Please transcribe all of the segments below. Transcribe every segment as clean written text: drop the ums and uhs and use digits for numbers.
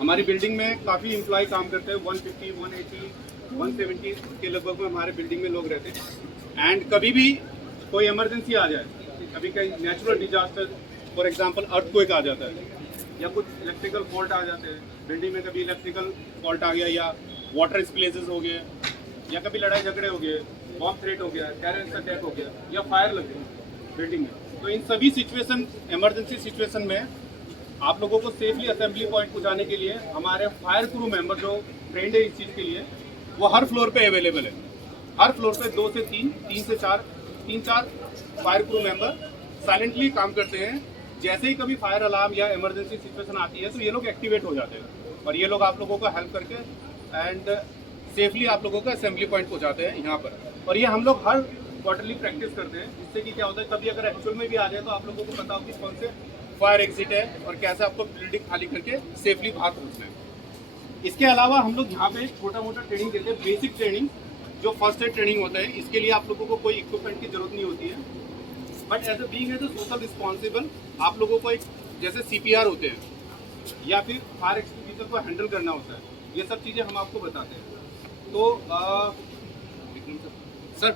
हमारी बिल्डिंग में काफ़ी एम्प्लॉय काम करते हैं, 150, 180, 170 के लगभग में हमारे बिल्डिंग में लोग रहते हैं। एंड कभी भी कोई इमरजेंसी आ जाए, कभी कहीं natural disaster, for example earthquake आ जाता है या कुछ इलेक्ट्रिकल फॉल्ट आ जाते हैं बिल्डिंग में, कभी इलेक्ट्रिकल फॉल्ट आ गया या वाटर स्प्लेसेस हो गए या कभी लड़ाई झगड़े हो गए, बॉम्ब थ्रेट हो गया, टेररिस्ट अटैक हो गया या फायर लग गई बिल्डिंग में, तो इन सभी सिचुएशन, इमरजेंसी सिचुएशन में आप लोगों को सेफली असेंबली पॉइंट पहुंचाने के लिए हमारे फायर क्रू मेंबर जो ट्रेंड है इस चीज़ के लिए, वो हर फ्लोर पे अवेलेबल है। हर फ्लोर पे 2 से 3, 3 से 4, 3-4 फायर क्रू मेंबर साइलेंटली काम करते हैं। जैसे ही कभी फायर अलार्म या इमरजेंसी सिचुएशन आती है तो ये लोग एक्टिवेट हो जाते हैं और ये लोग आप लोगों को हेल्प करके एंड सेफली आप लोगों को असेंबली पॉइंट पहुंचाते हैं यहाँ पर। और ये हम लोग हर क्वार्टरली प्रैक्टिस करते हैं, जिससे कि क्या होता है कभी अगर एक्चुअल में भी आ जाए तो आप लोगों को पता हो कि कौन से फायर एग्जिट है और कैसे आपको बिल्डिंग खाली करके सेफली बाहर पहुँचना है। इसके अलावा हम लोग यहाँ पे छोटा मोटा ट्रेनिंग देते हैं, बेसिक ट्रेनिंग जो फर्स्ट एड ट्रेनिंग होता है। इसके लिए आप लोगों को कोई इक्विपमेंट की जरूरत नहीं होती है, but as a being as a social responsible आप लोगों को एक जैसे CPR होते हैं या फिर फायर एक्सटिंग्विशर को हैंडल करना होता है, ये सब चीज़ें हम आपको बताते हैं। तो सर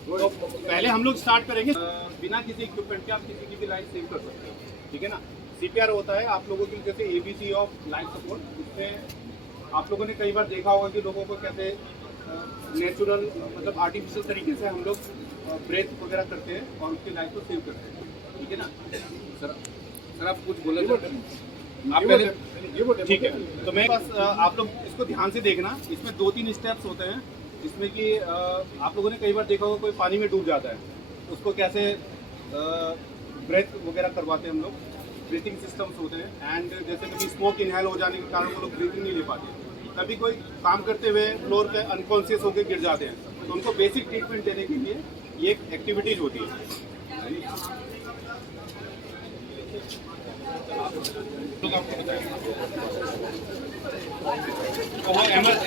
तो पहले हम लोग स्टार्ट करेंगे बिना किसी इक्विपमेंट के आप किसी की भी लाइफ सेव कर सकते हो, ठीक है ना। CPR होता है आप लोगों के लिए जैसे ABC ऑफ लाइफ सपोर्ट, इसमें आप लोगों ने कई बार देखा होगा कि लोगों को कैसे नेचुरल मतलब आर्टिफिशियल तरीके से हम लोग ब्रेथ वगैरह करते हैं और उसकी लाइफ को सेव करते हैं, ठीक है ना। सर आप कुछ बोले आप पहले, ठीक है। तो मैं बस आप लोग इसको ध्यान से देखना, इसमें 2-3 स्टेप्स होते हैं जिसमें कि आप लोगों ने कई बार देखा होगा कोई पानी में डूब जाता है, उसको कैसे ब्रेथ वगैरह करवाते हैं हम लोग, ब्रीथिंग सिस्टम्स होते हैं। एंड जैसे कभी स्मोक इनहेल हो जाने के कारण वो लोग ब्रीथिंग नहीं ले पाते, कभी कोई काम करते हुए फ्लोर पे अनकॉन्शियस होकर गिर जाते हैं, तो उनको बेसिक ट्रीटमेंट देने के लिए ये एक एक्टिविटीज होती है।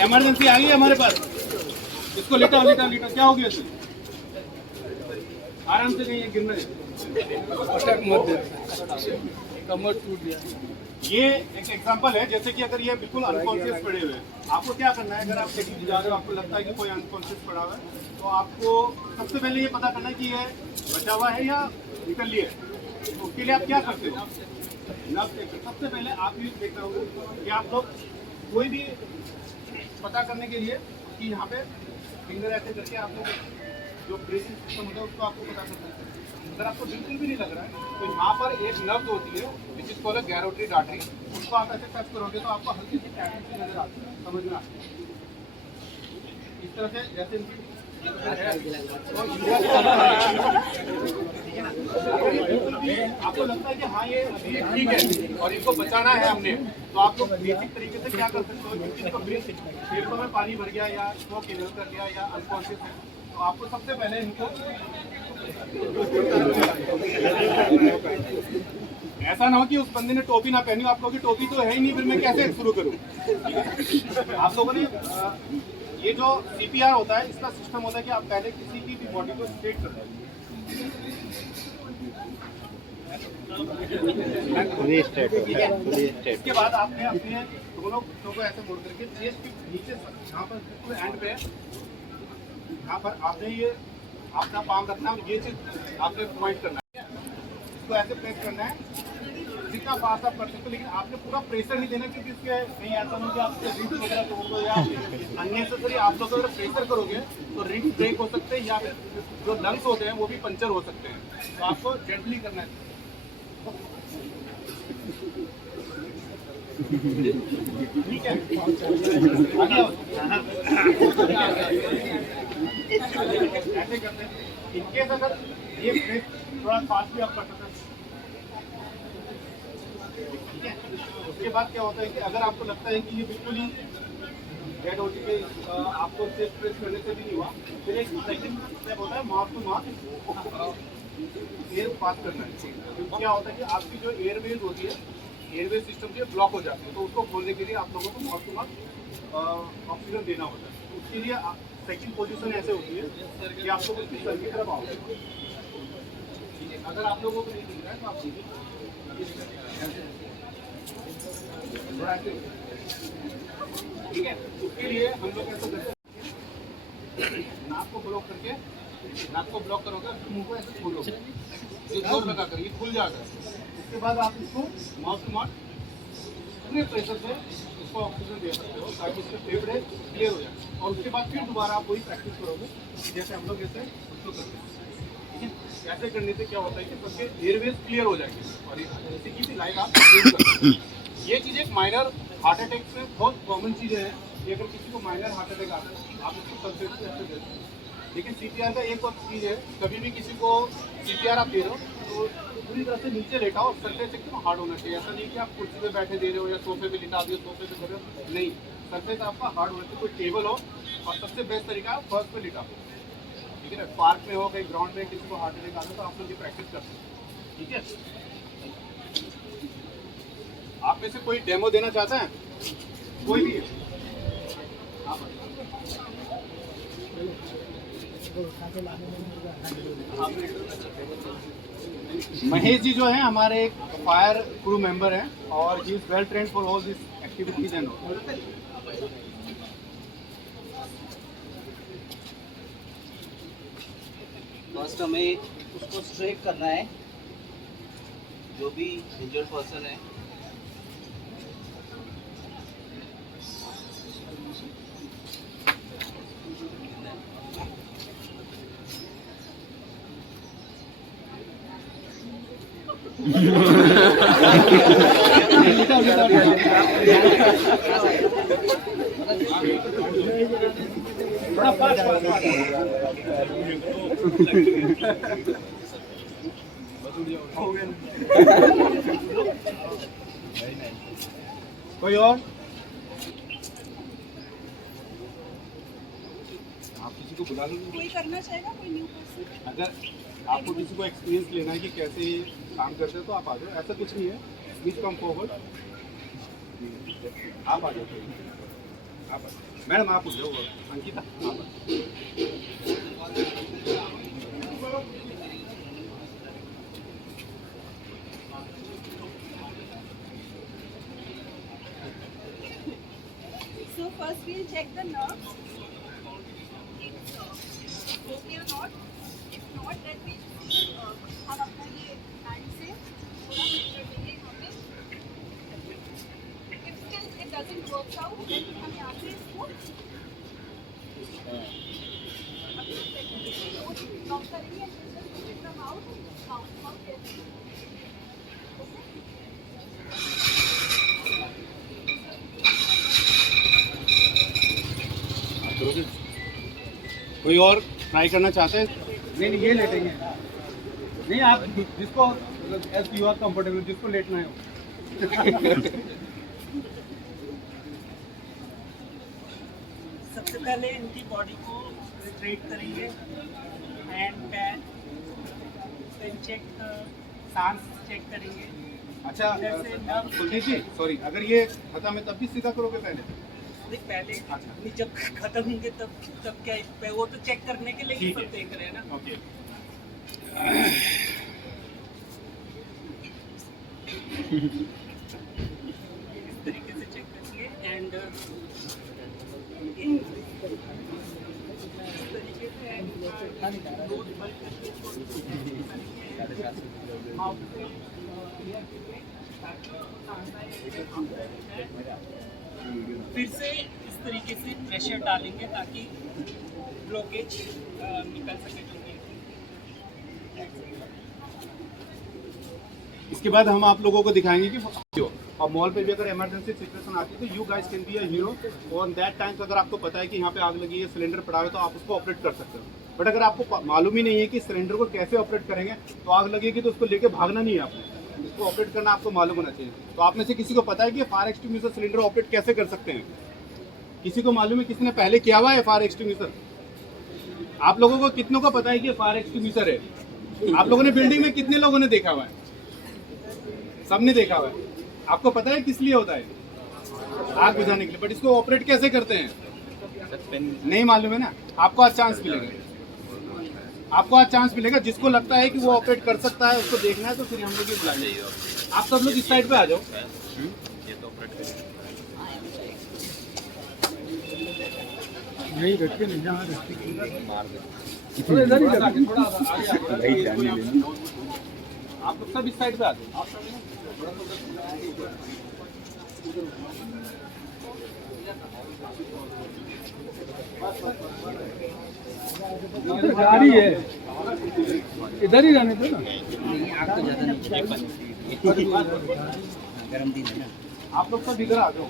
इमरजेंसी आ गई है हमारे पास, इसको लेटा क्या हो गया इसे? आराम से नहीं, ये गिरना है, कमर टूट गया। ये एक एग्जांपल है, जैसे कि अगर ये बिल्कुल अनकॉन्शियस पड़े हुए हैं, आपको क्या करना है, अगर आप चेकिंग जा रहे हो आपको लगता है कि कोई अनकॉन्शियस पड़ा हुआ है, तो आपको सबसे पहले ये पता करना है कि ये बचा हुआ है या निकल लिया है। तो उसके लिए आप क्या करते हो, सबसे पहले आप ये देखना होगा कि आप लोग कोई भी पता करने के लिए कि यहाँ पे फिंगर ऐसे करके आप लोग जो ब्रीथिंग सिस्टम होता है उसको आपको पता कर सकते हैं। अगर आपको बिल्कुल भी नहीं लग रहा है तो यहाँ पर एक नर्व होती है विच इज कॉल्ड गैरोटरी आर्टरी, उसको आप ऐसे टच करोगे तो आपको हल्की सी टैपिंग सी नजर आती है, समझ में आती है। इस तरह से जैसे आपको लगता है कि हाँ ये ठीक है और इनको बचाना है हमने, तो आप लोग बेसिक तरीके से क्या कर सकते हो, जिसको फेफड़ों में पानी भर गया या स्मोक इनहेल कर लिया या अनकॉन्शियस है, तो आपको सबसे पहले इनको ऐसा ना हो कि उस बंदे ने टोपी ना पहनी, आप लोगों की टोपी तो है ही नहीं, फिर मैं कैसे शुरू करूँ। आप लोगों ने ये जो CPR होता है इसका सिस्टम होता है कि आप पहले किसी की भी बॉडी को स्ट्रेट कर दें, इसके बाद आपने अपने दोनों घुटनों को ऐसे मोड़ करके चेस्ट के नीचे यहाँ पर बिल्कुल एंड पे यहाँ पर आपने ये अपना पाम रखना, ये चीज आपने पॉइंट करना है, इसको ऐसे प्रेस करना है जितना फास्ट आप कर सकते हो, लेकिन आपने पूरा प्रेशर नहीं देना, क्योंकि इसके कहीं ऐसा नहीं कि आप रिंग वगैरह तोड़ दो या अननेसेसरी आप लोग अगर प्रेशर करोगे तो रिंग ब्रेक हो सकते हैं या फिर जो लंग्स होते हैं वो भी पंचर हो सकते हैं, तो आपको जेंटली करना है। ठीक है, ऐसे करते हैं। इनकेस अगर ये ब्रेक थोड़ा फास्ट भी आप कर सकते हैं, ठीक है। उसके बाद क्या होता है कि अगर आपको लगता है कि ये बिल्कुल ही डेड हो चुके, आपको चेस्ट प्रेस करने से भी नहीं हुआ, फिर एक सेकंड स्टेप होता है mouth to mouth air pass करना है। तो क्या होता है कि आपकी जो एयरवेज होती है, एयरवेज सिस्टम जो ब्लॉक हो जाती है, तो उसको खोलने के लिए आप लोगों को माउथ टू माउथ ऑक्सीजन देना होता है। तो उसके लिए सेकंड पोजीशन ऐसे होती है कि आप लोग उसकी सर की तरफ आओगे, ठीक है। अगर आप लोगों को नहीं दिख रहा है तो आप थोड़ा ऐसे, ठीक है। उसके लिए हम लोग ऐसा करते हैं, नाक को ब्लॉक करके, नाक को ब्लॉक करोगे, मुंह को ऐसे खोलोगे, ये जोर लगा कर, ये खुल जाएगा। उसके बाद आप इसको माउथ टू माउथ पूरे प्रेशर से उसको ऑक्सीजन दे सकते हो ताकि उसके फेफड़े क्लियर हो जाए। और उसके बाद फिर दोबारा आप वही प्रैक्टिस करोगे जैसे हम लोग जैसे उसको करते हैं, ठीक है। ऐसे करने से क्या होता है कि सबके एयरवेज क्लियर हो जाएंगे और जैसे की भी लाइफ आप यूज करते हैं। ये चीज़ एक माइनर हार्ट अटैक में बहुत कॉमन चीज़ें हैं कि अगर किसी को माइनर हार्ट अटैक आता है आप उसको सब्जेक्ट से ऐसे देते हैं। लेकिन CPR का एक और चीज़ है, कभी भी किसी को CPR आप दे रहे हो तो पूरी तरह से नीचे लेटाओ, सरफेस एकदम हार्ड होना चाहिए। ऐसा नहीं कि आप कुर्सी पे बैठे दे रहे हो या सोफे पे लिटा दिए, सोफे पे कर रहे हो, नहीं, सरफेस आपका हार्ड होना चाहिए। कोई टेबल हो और सबसे बेस्ट तरीका है फर्स्ट पे लिटा हो, ठीक है ना। पार्क में हो, कहीं ग्राउंड में किसी को हार्ट अटैक आता है तो आप लोग ये प्रैक्टिस कर सकते हैं, ठीक है। आप में से कोई डेमो देना चाहता है? कोई भी है? महेश जी जो है हमारे एक फायर क्रू मेंबर हैं और he is well trained for all this activities and all. First हमें उसको स्ट्रेट करना है, जो भी इंजर्ड पर्सन है। कोई और? आप किसी को बुला लीजिए। कोई करना चाहेगा, कोई न्यू पर्सन? अगर आपको किसी को एक्सपीरियंस लेना है कि कैसे काम करते हैं तो आप आ जाओ, ऐसा कुछ नहीं है। प्लीज कम फॉरवर्ड, आप आ जाओ, आप आ जाओ। मैडम आप उठ जाओ, अंकिता आप आ जाओ। So first we'll check the nerves. It's okay or not. If not, then we हम अपना ये hand से थोड़ा pressure देंगे यहाँ पे. If still it doesn't work out, then हम यहाँ से इसको lock करेंगे and just push it from out. Yes. कोई और ट्राई करना चाहते हैं? नहीं नहीं, ये लेटेंगे। नहीं, आप जिसको एज यू आर कंफर्टेबल, जिसको लेटना है। सबसे पहले इनकी बॉडी को स्ट्रेट करेंगे, हैंड पैर, फिर चेक सांस चेक करेंगे। अच्छा कुलदीप जी, सॉरी, अगर ये खत्म है तब भी सीधा करोगे पहले? पहले अच्छा। नहीं, जब खत्म होंगे तब क्या, वो तो चेक करने के लिए ठीक सब है। देख रहे हैं ना। ओके। इस तरीके से चेक करेंगे एंड इस तरीके से नोज बंद करके माउथ से क्लियर करके ताकि सांस आए। फिर से इस तरीके से प्रेशर डालेंगे ताकि ब्लॉकेज निकल सके जो भी। इसके बाद हम आप लोगों को दिखाएंगे कि और मॉल पे भी अगर इमरजेंसी सिचुएशन आती है तो you guys can be a hero. और दैट टाइम्स अगर आपको पता है कि यहाँ पे आग लगी है, सिलेंडर पड़ा है, तो आप उसको ऑपरेट कर सकते हो। बट अगर आपको मालूम ही नहीं है कि सिलेंडर को कैसे ऑपरेट करेंगे, तो आग लगेगी तो उसको लेके भागना नहीं है आपने, इसको ऑपरेट करना आपको मालूम होना चाहिए। तो आप में से किसी को पता है कि फायर एक्सटिंग्विशर सिलेंडर ऑपरेट कैसे कर सकते हैं? किसी को मालूम है? किसी ने पहले किया हुआ है फायर एक्सटिंग्विशर? आप लोगों को कितनों को पता है कि फायर एक्सटिंग्विशर है? आप लोगों ने बिल्डिंग में कितने लोगों ने देखा हुआ है? सबने देखा हुआ है। आपको पता है किस लिए होता है? आग बुझाने के लिए। बट इसको ऑपरेट कैसे करते हैं नहीं मालूम है ना। आपको आज चांस मिलेगा, आपको आज चांस मिलेगा। जिसको लगता है कि वो ऑपरेट कर सकता है, उसको देखना है, तो फिर हम लोग ही बुलाएंगे। आप सब लोग इस साइड पे आ जाओ। नहीं रखे नहीं जहाँ रखे थोड़ा इधर ही रखे थोड़ा आगे आप लोग सब इस साइड पे आते हैं। गाड़ी है इधर ही रहने दो ना। आग तो ज़्यादा नहीं गर्म दिन है ना। आप लोग सब इधर आ जाओ।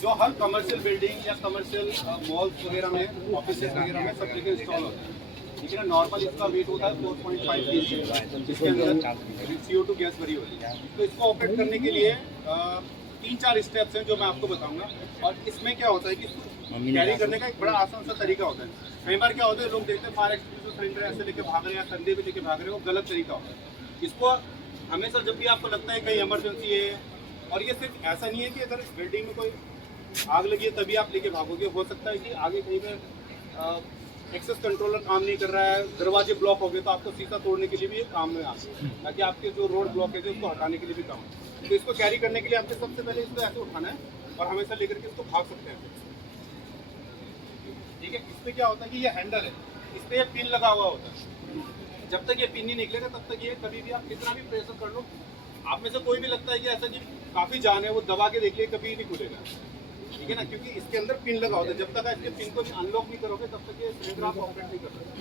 जो हर कमर्शियल बिल्डिंग या कमर्शियल मॉल्स वगैरह में, ऑफिस वगैरह में सब जगह इंस्टॉल होता है। ठीक है ना, नॉर्मल इसका वेट होता है 4.5 kg, जिसके अंदर CO2 गैस भरी होती है। तो इसको ऑपरेट करने के लिए 3-4 स्टेप्स हैं जो मैं आपको बताऊंगा। और इसमें क्या होता है कि इसको कैरी करने का एक बड़ा आसान सा तरीका होता है। कई बार क्या होता है, लोग देखते हैं फायर एक्सटिंग्विशर सिलेंडर ऐसे लेके भाग रहे हैं या कंधे पे लेके भाग रहे हैं, वो गलत तरीका होता है। इसको हमेशा जब भी आपको लगता है कहीं इमरजेंसी है, और ये सिर्फ ऐसा नहीं है कि अगर बिल्डिंग में कोई आग लगी है तभी आप लेके भागोगे, हो सकता है कि आगे कहीं पे एक्सेस कंट्रोलर काम नहीं कर रहा है, दरवाजे ब्लॉक हो गए, तो आपको शीशा तोड़ने के लिए भी ये काम में आते हैं, ताकि आपके जो रोड ब्लॉकेज है उसको हटाने के लिए भी काम है। तो इसको कैरी करने के लिए आपको सबसे पहले इसको ऐसे उठाना है और हमेशा लेकर के इसको भाग सकते हैं। ठीक है, इसमें क्या होता है कि ये हैंडल है, इस पर ये पिन लगा हुआ होता है। जब तक ये पिन नहीं निकलेगा तब तक ये कभी भी आप कितना भी प्रेशर कर लो, आप में से कोई भी लगता है कि ऐसा कि काफ़ी जान है, वो दबा के देखिए कभी नहीं खुलेगा। ठीक है ना, क्योंकि इसके अंदर पिन लगा होता है। जब तक आप इसके पिन को अनलॉक नहीं करोगे तब तक ये सिलेंडर आप ऑपरेट नहीं कर सकते।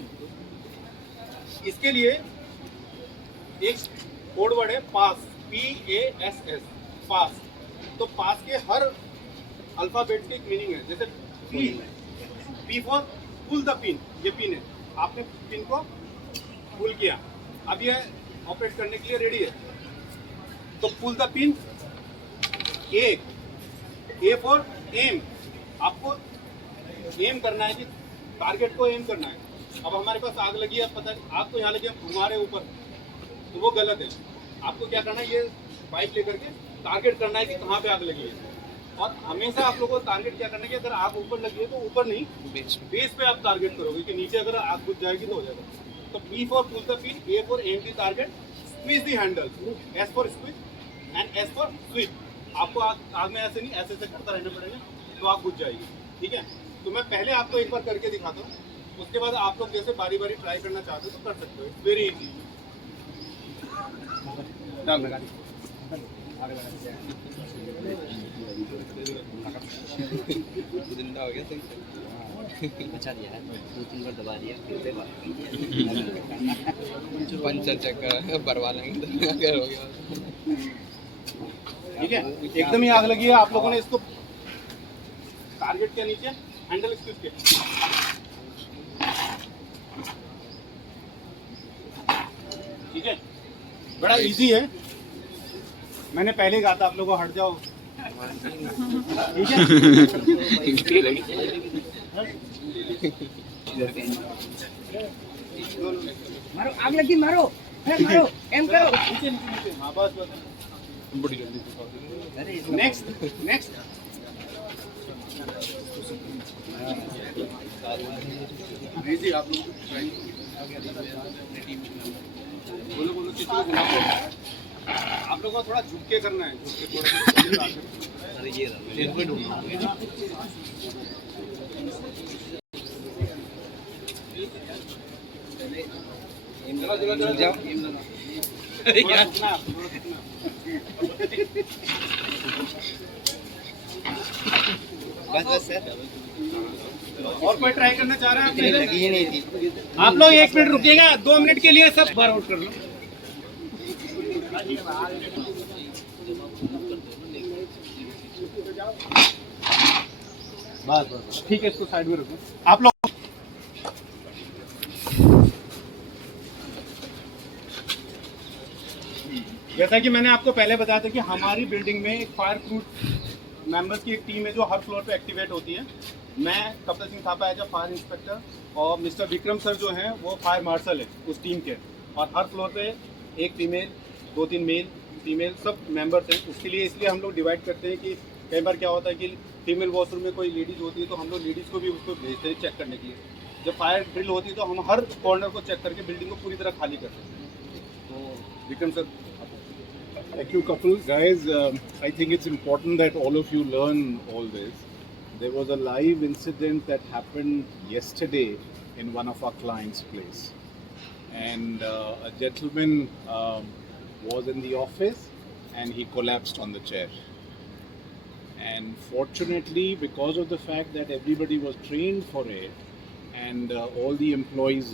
इसके लिए एक कोड वर्ड है पास, PASS, पास। तो पास के हर अल्फाबेट की एक मीनिंग है। जैसे P for pull the pin, ये पिन है, आपने पिन को पुल किया, अब ये ऑपरेट करने के लिए रेडी है। तो pull the pin, A for aim, आपको एम करना है कि टारगेट को एम करना है। अब हमारे पास आग लगी है, पता नहीं आग तो यहाँ लगी, हम घुमा रहे ऊपर, तो वो गलत है। आपको क्या करना है, ये पाइप लेकर के टारगेट करना है कि कहाँ पे आग लगी है। और हमेशा आप लोगों को टारगेट क्या करना है कि अगर आग ऊपर लगी है तो ऊपर नहीं, बेस पे आप टारगेट करोगे, कि नीचे अगर आग बुझ जाएगी तो हो जाएगा। तो P for pull the pin, A for aim the target, squeeze the handle, S for squeeze and S for sweep. आपको आग में ऐसे नहीं, ऐसे करता रहना पड़ेगा तो आग बुझ जाएगी। ठीक है, तो मैं पहले आपको एक बार करके दिखाता हूँ, उसके बाद आप लोग जैसे बारी बारी ट्राई करना चाहते हो तो कर सकते हो। It's very easy. जिंदा हो गया बचा दिया है, 2-3 बार दबा दिया, फिर से पंचर चक्कर भरवा लेंगे अगर हो गया। ठीक है, एकदम ही आग लगी है, आप लोगों ने इसको टारगेट के नीचे हैंडल स्क्वीज किया। ठीक है, बड़ा इजी है, मैंने पहले कहा था आप लोगों को हट जाओ। ठीक है, मारो, आग लगी, मारो, मारो, एम करो। नीचे नीचे नीचे, हाँ बस बस, बड़ी जल्दी। नेक्स्ट जी, आप लोग बोलो किसी को बुलाओ। आप लोगों को थोड़ा झुक के करना है, झुक के थोड़ा। अरे ये जाओ। बस सर, और कोई ट्राई करना चाह रहा है? लगी ही नहीं थी। आप लोग 1 मिनट रुकिएगा, 2 मिनट के लिए सब बार आउट कर लो। बस ठीक है, इसको साइड में रखो आप लोग। जैसा कि मैंने आपको पहले बताया था कि हमारी बिल्डिंग में एक फायर प्रूफ मेंबर्स की एक टीम है जो हर फ्लोर पे एक्टिवेट होती है। मैं Kapil Singh Thapa as a fire inspector और मिस्टर विक्रम सर जो हैं वो फायर मार्शल है उस टीम के, और हर फ्लोर पे एक फीमेल, 2-3 मेल फीमेल सब मेंबर्स हैं। उसके लिए इसलिए हम लोग डिवाइड करते हैं कि कई बार क्या होता है कि फीमेल वॉशरूम में कोई लेडीज़ होती है तो हम लोग लेडीज़ को भी उसको भेजते हैं चेक करने के लिए। जब फायर ड्रिल होती है तो हम हर कॉर्नर को चेक करके बिल्डिंग को पूरी तरह खाली करते हैं। तो Vikram sir. Thank you, couple. Guys, I think it's important that all of you learn all this. There was a live incident that happened yesterday in one of our clients' place. And a gentleman was in the office and he collapsed on the chair. And fortunately, because of the fact that everybody was trained for it and all the employees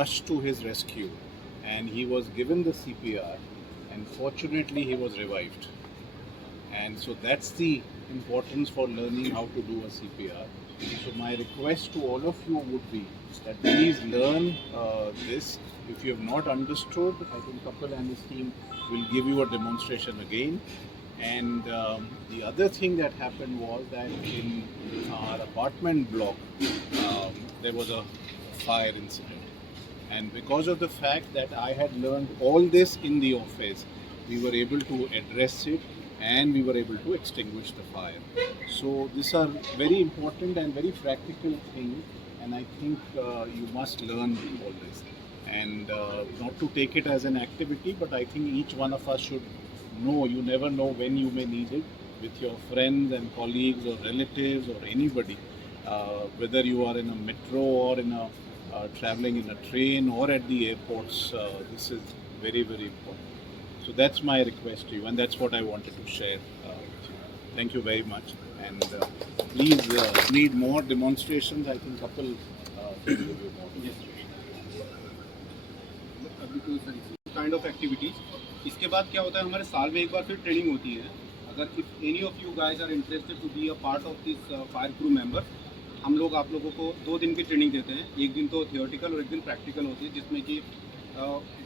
rushed to his rescue and he was given the CPR. And fortunately he was revived, and so that's the importance for learning how to do a CPR. So my request to all of you would be that please learn this. If you have not understood, I think Kapil and his team will give you a demonstration again. And the other thing that happened was that in our apartment block there was a fire incident. And because of the fact that I had learned all this in the office, we were able to address it and we were able to extinguish the fire. So these are very important and very practical things, and I think you must learn all this. And not to take it as an activity, but I think each one of us should know, you never know when you may need it with your friends and colleagues or relatives or anybody, whether you are in a metro or in a traveling in a train or at the airports. This is very, very important. So that's my request to you, and that's what I wanted to share with you. Thank you very much, and please need more demonstrations. I think couple will give you more demonstrations. Kind of activities. इसके बाद क्या होता है, हमारे साल में एक बार फिर ट्रेनिंग होती है। अगर if any of you guys are interested to be a part of this fire crew member, हम लोग आप लोगों को 2 दिन की ट्रेनिंग देते हैं। एक दिन तो थियोरटिकल और एक दिन प्रैक्टिकल होती है, जिसमें कि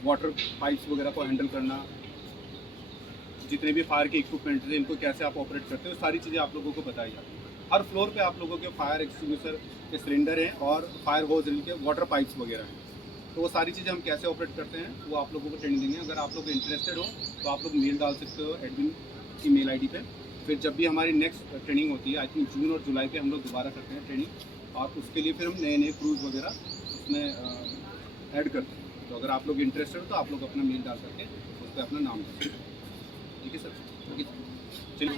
वाटर पाइप्स वगैरह को हैंडल करना, जितने भी फायर के इक्विपमेंट्स हैं इनको कैसे आप ऑपरेट करते हो, सारी चीज़ें आप लोगों को बताई जाती है। हर फ्लोर पे आप लोगों के फायर एक्सटिंग्विशर के सिलेंडर हैं और फायर होज के वाटर पाइप्स वगैरह हैं। तो वो सारी चीज़ें हम कैसे ऑपरेट करते हैं वो आप लोगों को ट्रेनिंग देंगे। अगर आप लोग इंटरेस्टेड हो तो आप लोग मेल डाल सकते हो एडमिन की मेल ID पे। फिर जब भी हमारी नेक्स्ट ट्रेनिंग होती है, आई थिंक जून और जुलाई पे हम लोग दोबारा करते हैं ट्रेनिंग, और उसके लिए फिर हम नए नए क्रूज वगैरह उसमें ऐड करते हैं। तो अगर आप लोग इंटरेस्टेड हो तो आप लोग अपना मेल डाल करके उस पर अपना नाम दे सकते हैं। ठीक है सर? ओके, चलिए।